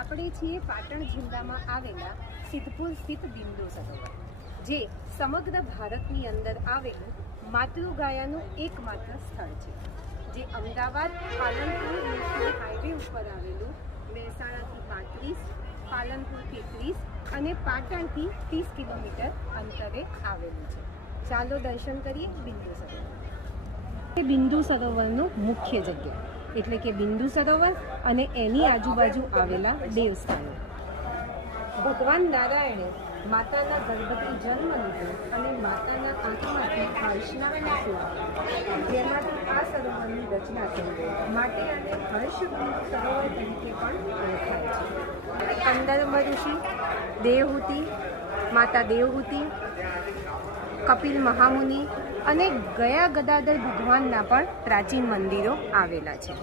આપણે છીએ પાટણ જિલ્લામાં આવેલા સિદ્ધપુર સ્થિત બિંદુ સરોવર, જે સમગ્ર ભારતની અંદર આવેલું માતૃગાયાનું એકમાત્ર સ્થળ છે, જે અમદાવાદ પાલનપુર નેશનલ હાઈવે ઉપર આવેલું મહેસાણાથી 35, પાલનપુરથી 30 અને પાટણથી 30 કિલોમીટર અંતરે આવેલું છે. ચાલો દર્શન કરીએ બિંદુ સરોવર. બિંદુ સરોવરનું મુખ્ય જગ્યા એટલે કે બિંદુ સરોવર અને એની આજુબાજુ આવેલા દેવસ્થાનો. ભગવાન નારાયણે માતાના ગર્ભથી જન્મ લીધો અને માતાના આંખમાંથી હર્ષના આંસુ આવ્યા, જેમાંથી આ સરોવરની રચના થઈ, માટે આને હર્ષ બિંદુ સરોવર તરીકે પણ ઓળખાય છે. 15 ઋષિ દેવહૂતિ, માતા દેવહૂતિ, કપિલ મહામુનિ અને ગયા ગદાધર ભગવાનના પણ પ્રાચીન મંદિરો આવેલા છે.